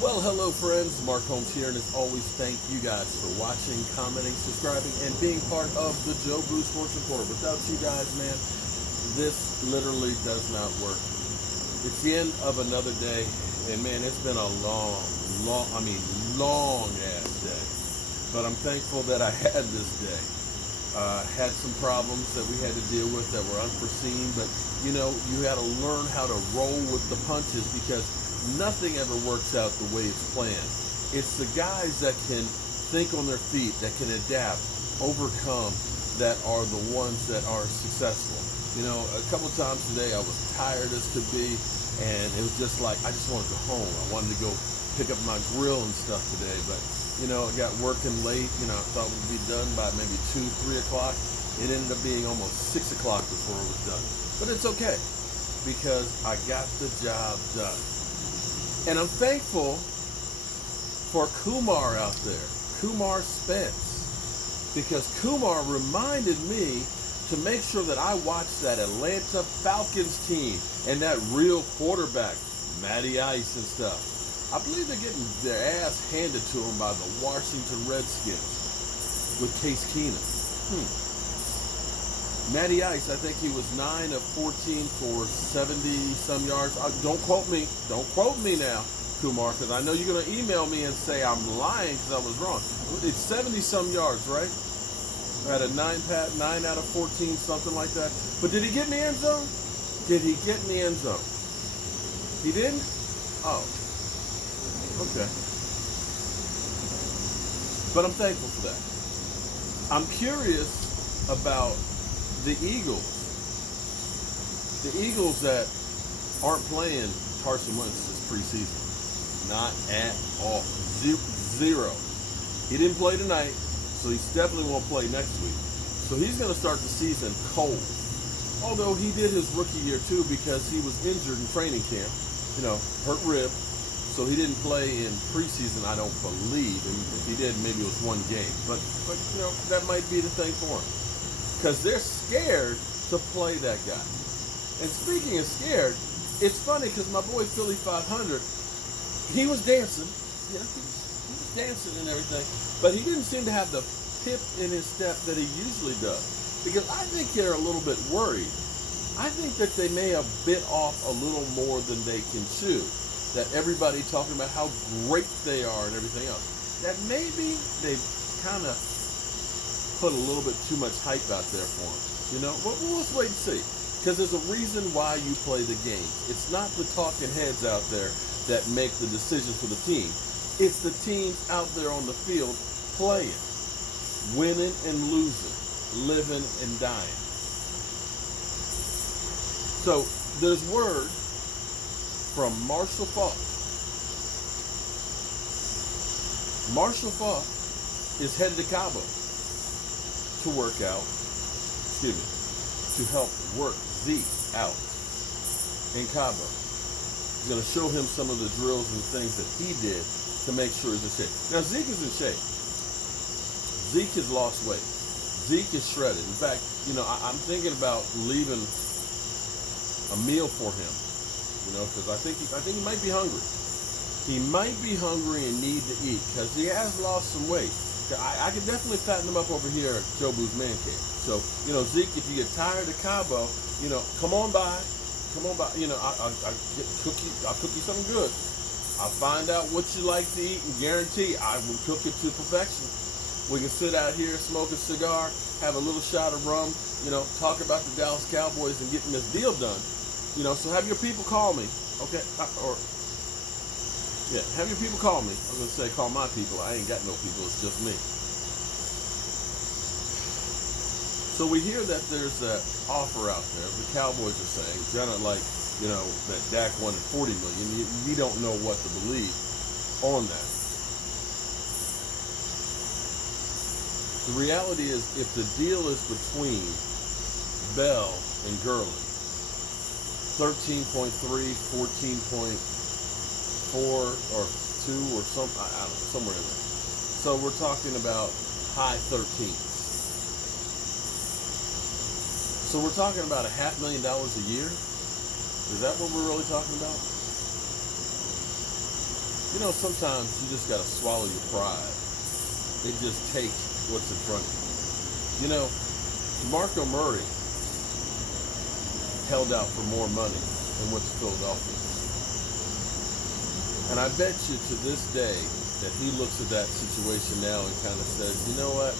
Well, hello friends, Mark Holmes here, and as always, thank you guys for watching, commenting, subscribing, and being part of the Joe Boo Sports Report. Without you guys, man, this literally does not work. It's the end of another day, and man, it's been a long ass day. But I'm thankful that I had this day. Had some problems that we had to deal with that were unforeseen, but you know, you had to learn how to roll with the punches because nothing ever works out the way it's planned. It's the guys that can think on their feet, that can adapt, overcome, that are the ones that are successful. You know, a couple of times today I was tired as could be, and it was just like I just wanted to go home. I wanted to go pick up my grill and stuff today, but you know, I got working late. You know, I thought we'd be done by maybe 2, 3 o'clock. It ended up being almost 6 o'clock before it was done. But it's okay because I got the job done. And I'm thankful for Kumar out there, Kumar Spence, because Kumar reminded me to make sure that I watched that Atlanta Falcons team and that real quarterback, Matty Ice and stuff. I believe they're getting their ass handed to them by the Washington Redskins with Case Keenum. Matty Ice, I think he was 9 of 14 for 70-some yards. Don't quote me now, Kumar, because I know you're going to email me and say I'm lying because I was wrong. It's 70-some yards, right? I had a 9 out of 14, something like that. But did he get in the end zone? Did he get in the end zone? He didn't? Oh. Okay. But I'm thankful for that. I'm curious about the Eagles. The Eagles that aren't playing Carson Wentz this preseason. Not at all. Zero. He didn't play tonight, so he definitely won't play next week. So he's going to start the season cold. Although he did his rookie year too because he was injured in training camp. You know, hurt rib. So he didn't play in preseason, I don't believe. And if he did, maybe it was one game. But you know, that might be the thing for him. Because they're scared to play that guy. And speaking of scared, it's funny because my boy Philly 500, he was dancing. Yeah, he was dancing and everything. But he didn't seem to have the pip in his step that he usually does. Because I think they're a little bit worried. I think that they may have bit off a little more than they can chew. That everybody talking about how great they are and everything else. That maybe they've kind of put a little bit too much hype out there for them. You know, well, let's wait and see. Because there's a reason why you play the game. It's not the talking heads out there that make the decisions for the team. It's the teams out there on the field playing, winning and losing, living and dying. So there's word from Marshall Faulk. Marshall Faulk is headed to Cobo to work out, to help work Zeke out in Cobo. He's going to show him some of the drills and things that he did to make sure he's in shape. Now, Zeke is in shape. Zeke has lost weight. Zeke is shredded. In fact, you know, I'm thinking about leaving a meal for him. You know, because I think he might be hungry. He might be hungry and need to eat because he has lost some weight. I can definitely fatten him up over here at Joe Boo's Man Cave. So, you know, Zeke, if you get tired of Cobo, you know, come on by. You know, I'll cook you something good. I'll find out what you like to eat and guarantee I will cook it to perfection. We can sit out here, smoke a cigar, have a little shot of rum, you know, talk about the Dallas Cowboys and getting this deal done. You know, so have your people call me, okay? Have your people call me. I was going to say call my people. I ain't got no people. It's just me. So we hear that there's an offer out there. The Cowboys are saying, kind of like, you know, that Dak wanted $40 million. You don't know what to believe on that. The reality is, if the deal is between Bell and Gurley, 13.3, 14.4, or 2, or some, I don't know, somewhere in there. So we're talking about high 13s. So we're talking about $500,000 a year? Is that what we're really talking about? You know, sometimes you just got to swallow your pride and just take what's in front of you. You know, DeMarco Murray held out for more money and went to Philadelphia. And I bet you to this day that he looks at that situation now and kind of says, you know what?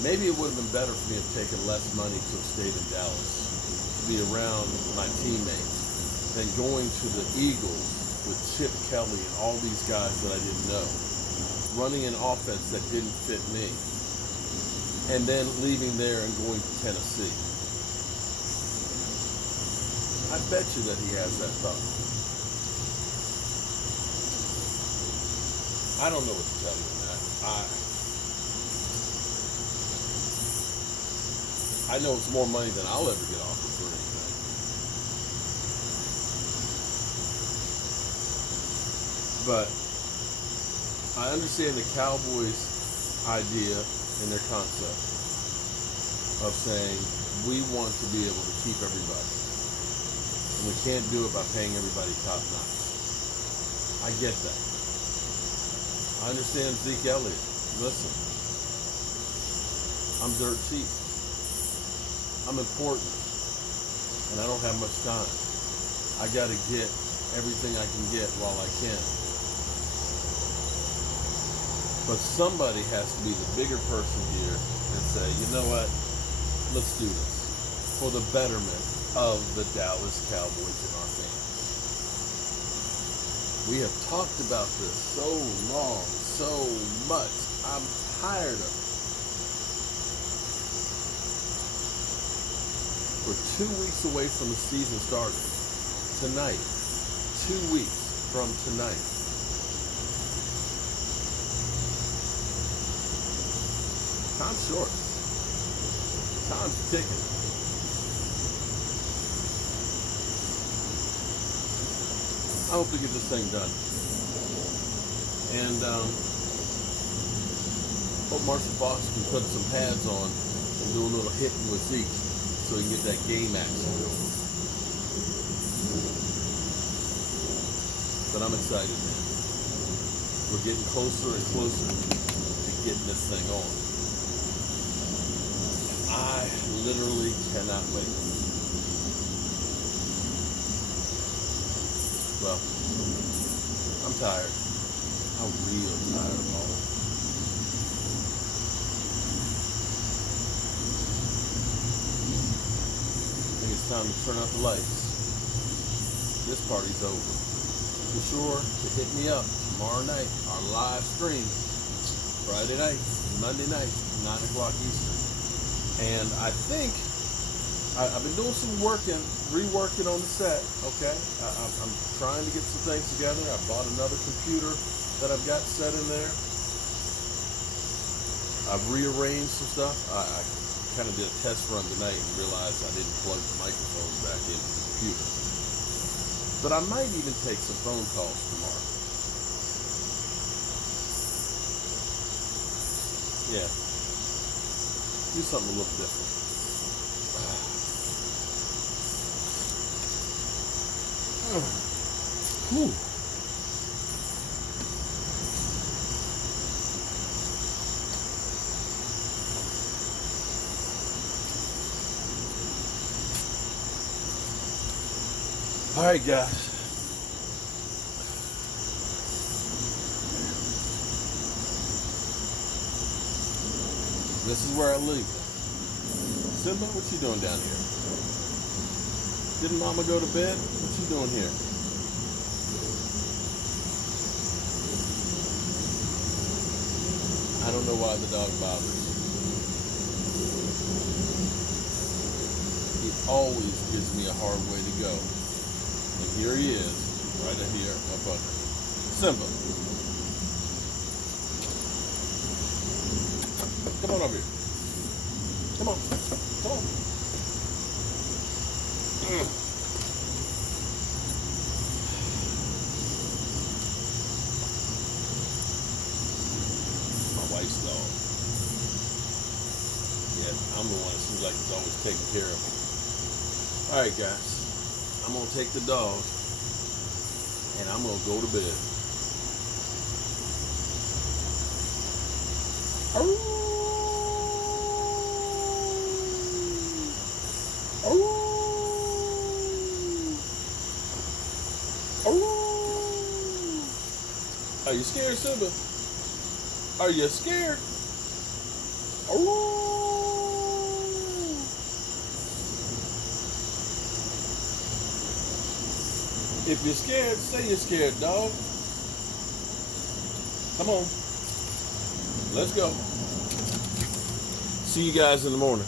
Maybe it would have been better for me to have taken less money to have stayed in Dallas, to be around my teammates, than going to the Eagles with Chip Kelly and all these guys that I didn't know, running an offense that didn't fit me, and then leaving there and going to Tennessee. I bet you that he has that thought. I don't know what to tell you on that. I know it's more money than I'll ever get offered for anything. But I understand the Cowboys' idea and their concept of saying we want to be able to keep everybody. And we can't do it by paying everybody top notch. I get that. I understand Zeke Elliott. Listen, I'm dirt cheap. I'm important. And I don't have much time. I got to get everything I can get while I can. But somebody has to be the bigger person here and say, you know what? Let's do this for the betterment of the Dallas Cowboys and our fans. We have talked about this so long, so much. I'm tired of it. We're 2 weeks away from the season starting. Tonight. 2 weeks from tonight. Time's short. Time's ticking. I hope to get this thing done. And hope Marshall Faulk can put some pads on and do a little hitting with Zeke so he can get that game action going. But I'm excited, man. We're getting closer and closer to getting this thing on. I literally cannot wait. Well, I'm tired. I'm real tired of all. I think it's time to turn out the lights. This party's over. Be sure to hit me up tomorrow night, our live stream, Friday night, Monday night, 9 o'clock Eastern. And I think I've been doing some reworking on the set, okay? I'm trying to get some things together. I bought another computer that I've got set in there. I've rearranged some stuff. I kind of did a test run tonight and realized I didn't plug the microphone back into the computer. But I might even take some phone calls tomorrow. Yeah. Do something a little different. Whew. All right, guys. This is where I leave it. Simba, what you doing down here? Didn't Mama go to bed? What you doing here? I don't know why the dog bothers. He always gives me a hard way to go. And here he is, right here up under. Simba. Come on over here. Come on. Come on. My wife's dog. Yeah, I'm the one that seems like it's always taking care of me. Alright, guys. I'm going to take the dog and I'm gonna go to bed. Are you scared, Simba? Are you scared? If you're scared, say you're scared, dog. Come on. Let's go. See you guys in the morning.